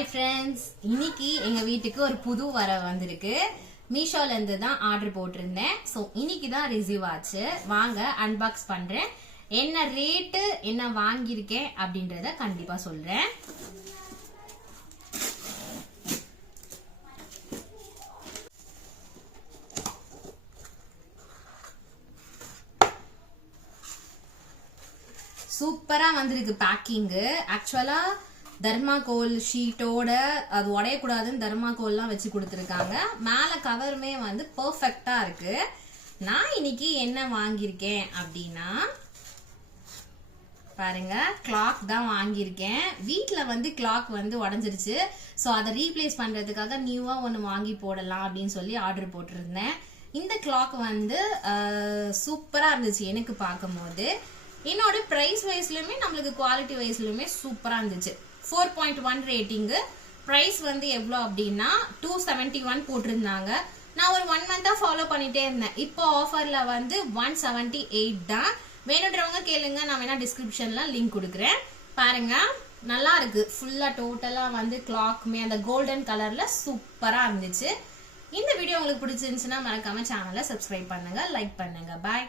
Hi friends, இன்னைக்கு எங்க வீட்டுக்கு ஒரு புது வரவு வந்திருக்கு. மீஷோல இருந்து தான் ஆர்டர் போட்டிருந்தேன். ஸோ இன்னைக்கு தான் ரிசீவ் ஆச்சு. வாங்க அன்பாக்ஸ் பண்றேன். என்ன ரேட்டு, என்ன வாங்கியிருக்கேன் அப்படின்றத கண்டிப்பா சொல்றேன். சூப்பரா வந்திருக்கு பேக்கிங்கு. ஆக்சுவலா தர்மாகோல் ஷீட்டோட அது உடையக்கூடாதுன்னு தர்மாகோல்லாம் வச்சு கொடுத்துருக்காங்க. மேல கவருமே வந்து பெர்ஃபெக்டா இருக்கு. நான் இன்னைக்கு என்ன வாங்கியிருக்கேன் அப்படின்னா பாருங்க, கிளாக் தான் வாங்கியிருக்கேன். வீட்டில் வந்து கிளாக் வந்து உடஞ்சிருச்சு. ஸோ அதை ரீப்ளேஸ் பண்றதுக்காக நியூவா ஒன்று வாங்கி போடலாம் அப்படின்னு சொல்லி ஆர்டர் போட்டிருந்தேன். இந்த கிளாக் வந்து சூப்பரா இருந்துச்சு எனக்கு பார்க்கும்போது. என்னோட பிரைஸ் வைஸ்லயுமே நம்மளுக்கு குவாலிட்டி வைஸ்லயுமே சூப்பரா இருந்துச்சு. 4.1 ரேட்டிங்கு. பிரைஸ் வந்து எவ்வளோ அப்படின்னா 271 போட்டிருந்தாங்க. நான் ஒரு 1 மந்தா ஃபாலோ பண்ணிட்டே இருந்தேன். இப்போ ஆஃபர்ல வந்து 178 தான். வேணுன்றவங்க கேளுங்க, நான் வேணா டிஸ்கிரிப்ஷன்ல லிங்க் கொடுக்குறேன். பாருங்க, நல்லா இருக்கு. ஃபுல்லா டோட்டலா வந்து கிளாக்குமே அந்த கோல்டன் கலர்ல சூப்பரா இருந்துச்சு. இந்த வீடியோ உங்களுக்கு பிடிச்சிருந்துச்சுன்னா மறக்காம சேனலை சப்ஸ்கிரைப் பண்ணுங்க, லைக் பண்ணுங்க. பாய்.